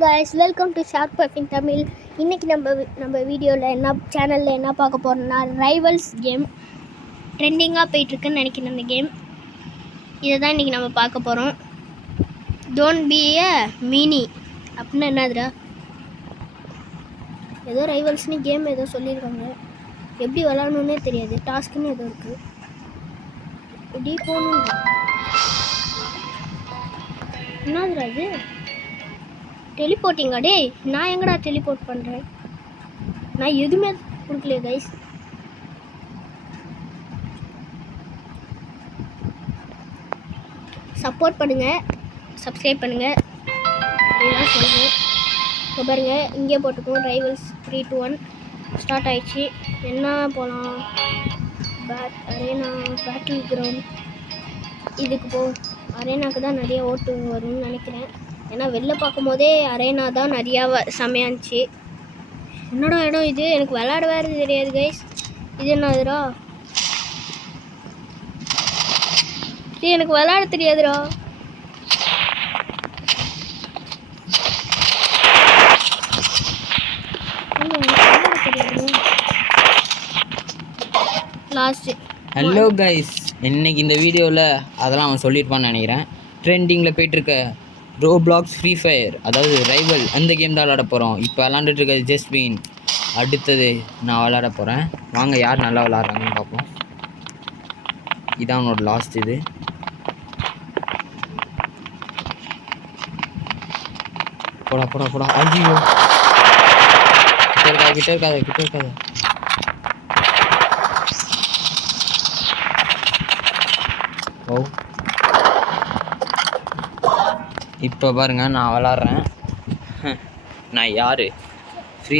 guys, welcome to Shark Puffing Tamil. இன்னைக்கு நம்ம வீடியோவில் என்ன சேனலில் என்ன பார்க்க போகிறோம்னா ரைவல்ஸ் கேம் ட்ரெண்டிங்காக போயிட்டுருக்குன்னு நினைக்கிறேன். அந்த கேம் இதை தான் இன்றைக்கி நம்ம பார்க்க போகிறோம். டோன்ட் பி எ மினி அப்படின்னு என்னதுடா, ஏதோ ரைவல்ஸ்னு கேம் ஏதோ சொல்லியிருக்காங்க. எப்படி விளாடணுன்னே தெரியாது. டாஸ்க்குன்னு ஏதோ இருக்குது. எப்படி போகணும் என்னதுடா இது? டெலிபோர்ட்டிங்கா? டே நான் எங்கடா டெலிபோர்ட் பண்ணுறேன்? நான் எதுவுமே கொடுக்கலையே கைஸ். சப்போர்ட் பண்ணுங்கள், சப்ஸ்கிரைப் பண்ணுங்கள், இதெல்லாம் சொல்லுங்கள். இப்போ பாருங்கள், இங்கே போட்டுக்கோம் ரைவல்ஸ் 3 to 1 ஸ்டார்ட் ஆயிடுச்சு. என்ன போகலாம்? Arena, battle ground. இதுக்கு அரேனாக்கு தான் நிறைய ஓட்டு வரும்னு நினைக்கிறேன். ஏன்னா வெளில பார்க்கும் போதே அரேனா தான் நிறையா செமையாக இருந்துச்சு. என்னடா இடம் இது? எனக்கு விளையாட வேறு தெரியாது கைஸ். இது என்னதுடா? இது எனக்கு விளையாட தெரியாதுடா. லாஸ்ட்டு. ஹலோ கைஸ், இன்னைக்கு இந்த வீடியோவில் அதெல்லாம் அவன் சொல்லியிருப்பான்னு நினைக்கிறேன். ட்ரெண்டிங்கில் போயிட்டுருக்க ரோப்ளாக்ஸ் ஃப்ரீ ஃபயர், அதாவது ரைவல், அந்த கேம் தான் விளாட போகிறோம். இப்போ விளாண்டுட்டு இருக்க ஜஸ்பின். அடுத்தது நான் விளாட போகிறேன். வாங்க யார் நல்லா விளாட்றாங்கன்னு பார்ப்போம். இதான் அவனோட லாஸ்ட். இது போடா போடா போடா. ஐயோ, கிட்ட இருக்காத. ஓ, இப்போ பாருங்க நான் விளாட்றேன். நான் யார்? ஃப்ரீ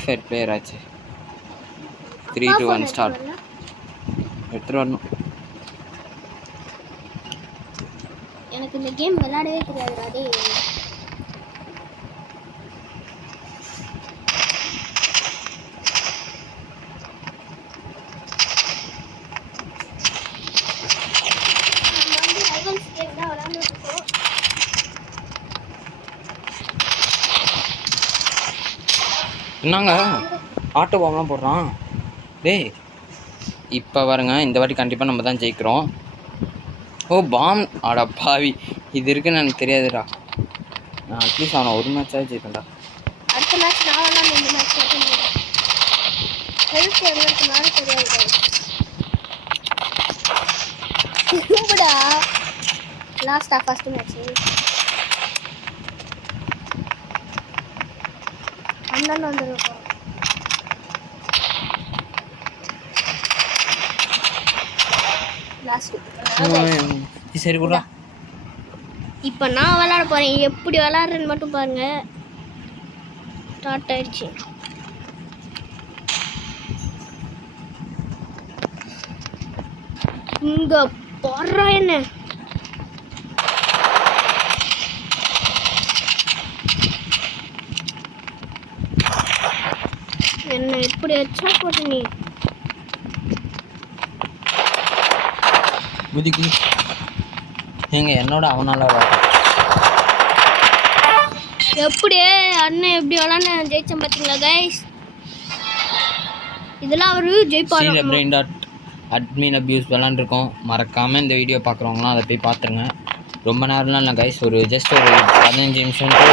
ஃபயர் பிளேயர் ஆச்சு. 3 to 1 ஸ்டார்ட். எடுத்துகிட்டு வரணும். எனக்கு இந்த கேம் விளையாடவே தெரியாதுடா. டே என்னங்க ஆட்டோ பாம்லாம் போடுறான்? டேய் இப்போ பாருங்க, இந்த வாட்டி கண்டிப்பாக நம்ம தான் ஜெயிக்கிறோம். ஓ பாம், ஆடா பாவி, இது இருக்குன்னு எனக்கு தெரியாதுடா. நான் அட்லீஸ்ட் அவனை ஒரு மேட்சாவது ஜெயிப்பேன்டா. அடுத்த மேட்ச் நான் விளாண்டு இந்த மேட்ச் ஹெல்த் எங்களுக்கு மேலே தெரியாது. திரும்படா லாஸ்டா ஃபர்ஸ்ட் மேட்ச் அண்ணன் வந்துருக்கோம். சரி கூட. இப்போ நான் விளாட போகிறேன். எப்படி விளாட்றேன்னு மட்டும் பாருங்க. ஸ்டார்ட் ஆயிடுச்சு. இங்கே போடுறா என்ன? என்ன எப்படி வச்சா போட்டு நீ குதிக்கு ஏங்க என்னோட அவனால எப்படியே அண்ணன் எப்படி விளாண்டு ஜெயிச்சேன் பார்த்தீங்களா கைஸ்? இதெல்லாம் அவரு ஜெயிப்பாரு. Admin abuse விளாண்டுருக்கோம். மறக்காமல் இந்த வீடியோ பார்க்குறவங்களாம் அதை போய் பார்த்துருங்க. ரொம்ப நேரம்லாம் இல்லை கைஸ், ஜஸ்ட் ஒரு 15 நிமிஷம் to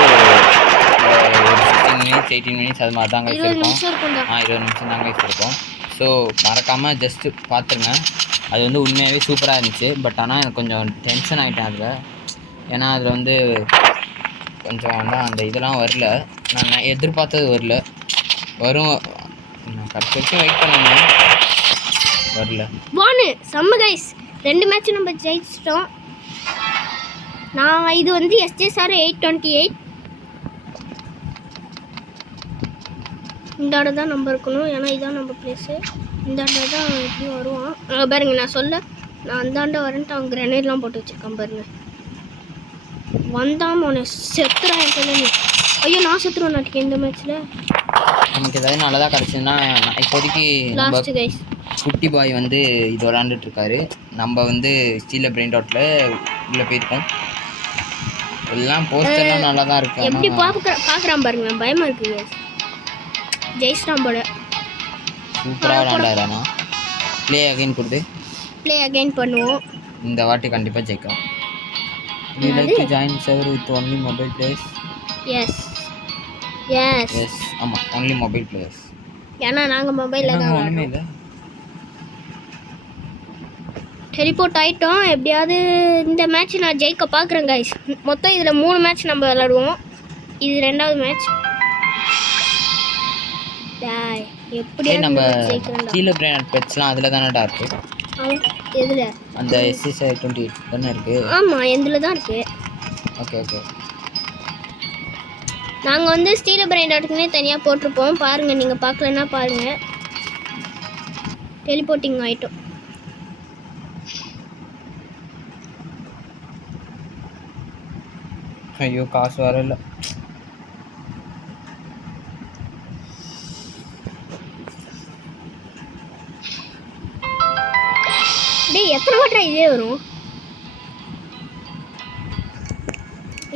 16 minutes 18 minutes அது மாதிரி தான் கைஸ் இருக்கும். 20 நிமிஷம் தான் கைஸ் இருக்கும். ஸோ மறக்காமல் ஜஸ்ட்டு பார்த்துருங்க. அது உண்மையாகவே சூப்பராக இருந்துச்சு. பட் ஆனால் எனக்கு கொஞ்சம் டென்ஷன் ஆகிட்டேன் அதில். ஏன்னா அதில் கொஞ்சம் தான் அந்த இதெல்லாம் வரல. நான் எதிர்பார்த்தது வரல. வரும், நான் கடைசி வரைக்கும் வெயிட் பண்ணுவேன். வரல. வானு செம்ம கைஸ். 2 மேட்ச் நம்ம ஜெயிச்சிட்டோம். நான் இது SJSR 828. இந்த இடம் தான் நம்ம இருக்கணும். ஏன்னா இதான் நம்ம பிளேஸு. இந்த இடம் தான் எப்படியும் வருவான் பாருங்க. நான் அந்தாண்ட வரேன்ட்டு அவன் கிரனேட்லாம் போட்டு வச்சுருக்கான் பாருங்க. வந்தான் உன்னை செத்துறான் என் கையில். ஐயோ நான் செத்துருவேன் நாட்டுக்கு இந்த மேட்ச்சில். நமக்கு ஏதாவது நல்லதாக கிடச்சுன்னா இப்போதைக்கு லாஸ்ட்டு கைஸ் குட்டி பாய் இது விளாண்டுட்ருக்காரு. நம்ம ஸ்டீல் பிரெயின் டாட்டில் உள்ளே போயிருக்கோம். எல்லாம் போஸ்டர்லாம் நல்லா தான் இருக்கு. எப்படி பார்க்குறான் பாருங்க, பயமா இருக்கு guys. ஜெயிச்சிட்டான் போல. சூப்பராக விளையாண்டாரானா. ப்ளே அகைன் கொடுத்து ப்ளே அகைன் பண்ணுவோம். இந்த வாட்டி கண்டிப்பாக ஜெயிக்கலாம். You like to join server with only mobile players? Yes. ஆமாம், only mobile players. ஏன்னா நாங்கள் மொபைலில் தான் ஒன்றுமே இல்லை. டெலிபோர்ட் ஆகிட்டோம். எப்படியாவது இந்த மேட்ச் நான் ஜெயிக்க பார்க்குறேன் கைஸ். மொத்தம் இதில் 3 மேட்ச் நம்ம விளாடுவோம். இது 2வது மேட்ச். எப்படி நம்ம ஸ்டீல் பிராண்ட் பெட்ஸ்லாம் அதில் தானடா இருக்கு. எதில்? அந்த SC28 தானே இருக்கு. ஆமாம், எதில் தான் இருக்கு. ஓகே. நாங்கள் வந்து ஸ்டீல் பிராண்டாட்டுக்குன்னே தனியாக போட்டிருப்போம். பாருங்கள், நீங்கள் பார்க்கலன்னா பாருங்கள். டெலிபோர்ட்டிங் ஆகிட்டோம். ஐயோ, காசு வரல. டேய், எத்தனை வாட்டா இதே வரும்?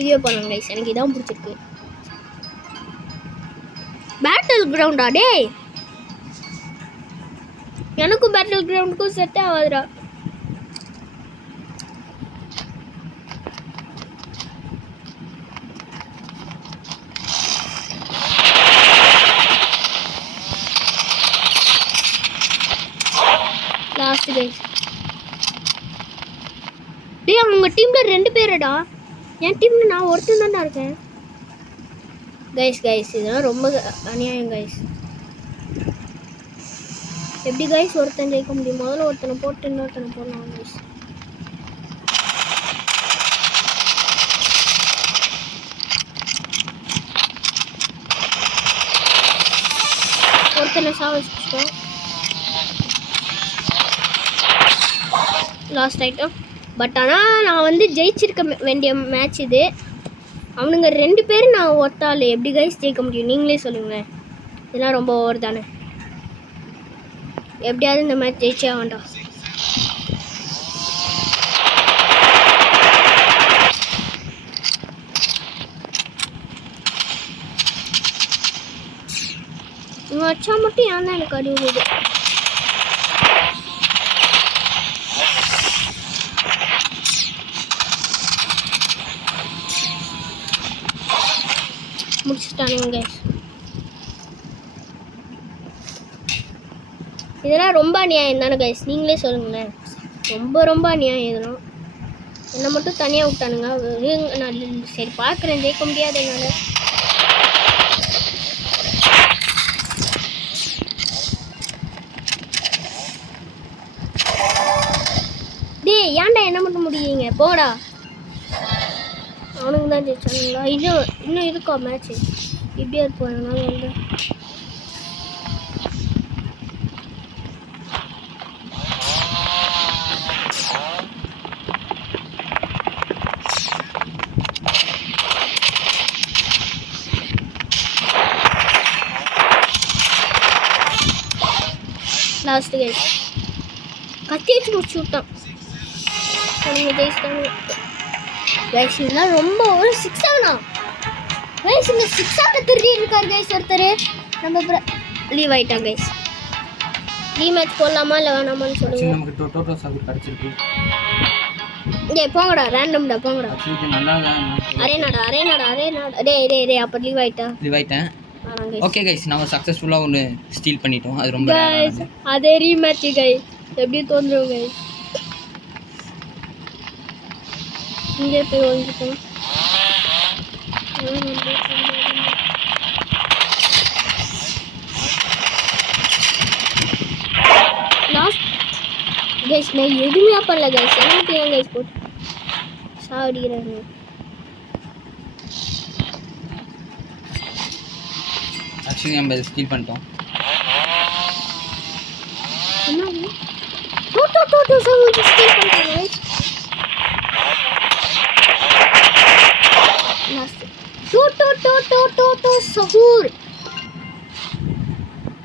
இதே பண்ணுங்க கைஸ், எனக்கு இதான் பிடிச்சிருக்கு. பேட்டில் கிரவுண்டா? டேய், எனக்கும் பேட்டில் கிரவுண்டுக்கும் செட் ஆகாதுடா. Last guys. டேய், அவங்க டீம்ல 2 பேருடா. என் டீம்ல நான் ஒருத்தன் தான்டா இருக்கேன். கைஸ் இதெல்லாம் ரொம்ப அநியாயம் கைஸ். எப்படி கைஸ் ஒருத்தன் ஜெயிக்க முடியும்? முதல்ல ஒருத்தனை போட்டு இன்னொருத்தனை போடலாம் கைஸ். ஒருத்தனை சாவச்சிட்டோம். லாஸ்ட் ஆகிட்டோம். பட் ஆனால் நான் வந்து ஜெயிச்சிருக்க வேண்டிய மேட்ச் இது. அவனுங்க 2 பேர், நான் ஒருத்தாள். எப்படி கைஸ் ஜெயிக்க முடியும்? நீங்களே சொல்லுங்கள். இதெல்லாம் ரொம்ப ஓவர் தானே. எப்படியாவது இந்த மேட்ச் ஜெயிச்சே வேண்டாம். இவன் வச்சா மட்டும் ஏன் தான் எனக்கு அடி விடுது? முடிச்சுட்டானுங்க கைஸ். இதெல்லாம் ரொம்ப அநியாயம் தானே கைஸ், நீங்களே சொல்லுங்களேன். ரொம்ப அநியாயம் இதெல்லாம். என்னை மட்டும் தனியாக விட்டானுங்க. நான் சரி பார்க்குறேன், ஜெயிக்க முடியாது என்னால். டேய், ஏன்டா என்ன மட்டும் முடியுங்க? போடா. அவனுக்கு தான் ஜெயிச்சானுங்களா? இன்னும் இருக்கா மேட்ச்சு? இப்படியே இருப்போம். அதனால வந்து லாஸ்ட் கைஸ் கத்தி வச்சு முடிச்சு விட்டான். நீங்கள் ஜெயிச்சிட்டாங்க கைஸ். இதெல்லாம் ரொம்ப ஒரு 6 ஆகணும் கைஸ். இந்த 6 ஆக திருடி இருக்காரு கைஸ் ஒருத்தர். நம்ம லீவ் ஆகிட்டான் கைஸ். ரீமேட்ச் போடலாமா இல்லை வேணாமான்னு சொல்லுங்கள். நமக்கு டோட்டோ சாகுர் கிடச்சிருக்கு. டேய் போங்கடா, ரேண்டம்டா போங்கடா. அரேனாடா. டேய் அப்போ லீவ் ஆகிட்டேன். ஓகே கைஸ், நம்ம சக்ஸஸ்ஃபுல்லாக ஒன்று ஸ்டீல் பண்ணிட்டோம். அது ரொம்ப கைஸ் அதே ரீமேட்ச் கைஸ். எப்படி தோன்றும் கைஸ்? இங்கே போய் ஒழிஞ்சுக்கணும். லாஸ்ட் கைஸ் நான் எதுவுமே பண்ணல கைஸ். எனக்கு ஏன் கைஸ் போட்டு சாவடிக்கிறாங்க. ஆக்சுவலி நம்ம இதை ஸ்டீல் பண்ணிட்டோம். என்ன டோட்டோ சாகுர் ஸ்டீல் பண்ணிட்டோம் கைஸ். லாஸ்ட் டோட்டோ சாகுர்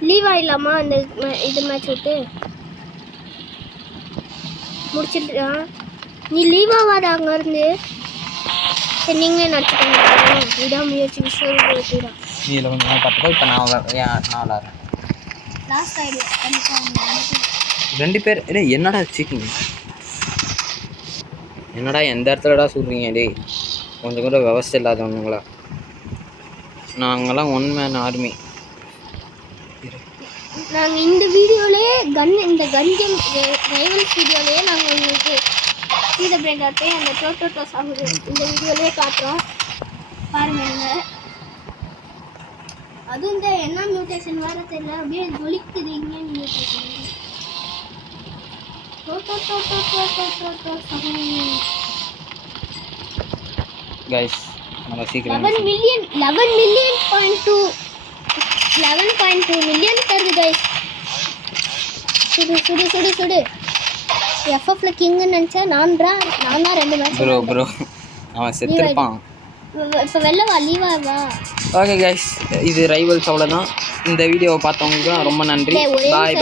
லீவ் ஆயிடலாமா? அந்த இது மேட்ச் விட்டு முடிச்சிட்டு நீ லீவ் ஆகாத அங்கேருந்து. சரி நீங்களே நடிச்சுக்கோங்க. விடாமுயற்சி விஸ்வரூபம். நீ இதில் கொஞ்சம் பார்த்துக்கோ. இப்போ நான் விளாட்றேன். லாஸ்ட் ஐடியா கண்டிப்பாக 2 பேர். டேய் என்னடா சீக்கிங்க, என்னடா எந்த இடத்துலடா சொல்கிறீங்க? டேய் கொஞ்சம் கூட விவசாயம் இல்லாதவனுங்களா நாங்கள்லாம் 1 மேன் ஆர்மி. நாங்கள் இந்த வீடியோவிலே இந்த கன்ஜம் ரைவல்ஸ் வீடியோவிலேயே நாங்கள் உங்களுக்கு சீத பிரெண்டாட்டே அந்த டோட்டோட்டோஸ் ஆகுது இந்த வீடியோவிலே காட்டுறோம் பாருங்க. அதுவும் இந்த என்ன மியூட்டேஷன் வேறு தெரியல, அப்படியே ஜொலிக்குது இங்கே மியூட்டேஷன். கைஸ் நம்ம சீக்கிரம் 11.2 மில்லியன் தருது கைஸ். சுடு எஃப்எஃப்ல கிங்னு நினச்சா நான் தான் 2 மேட்ச் ப்ரோ அவன் செத்துருப்பான். இப்போ வெளில வா, லீவா வா. ஓகே கைஸ், இது ரைவல்ஸ் அவ்வளோதான். இந்த வீடியோவை பார்த்தவங்களுக்கு ரொம்ப நன்றி. பாய்.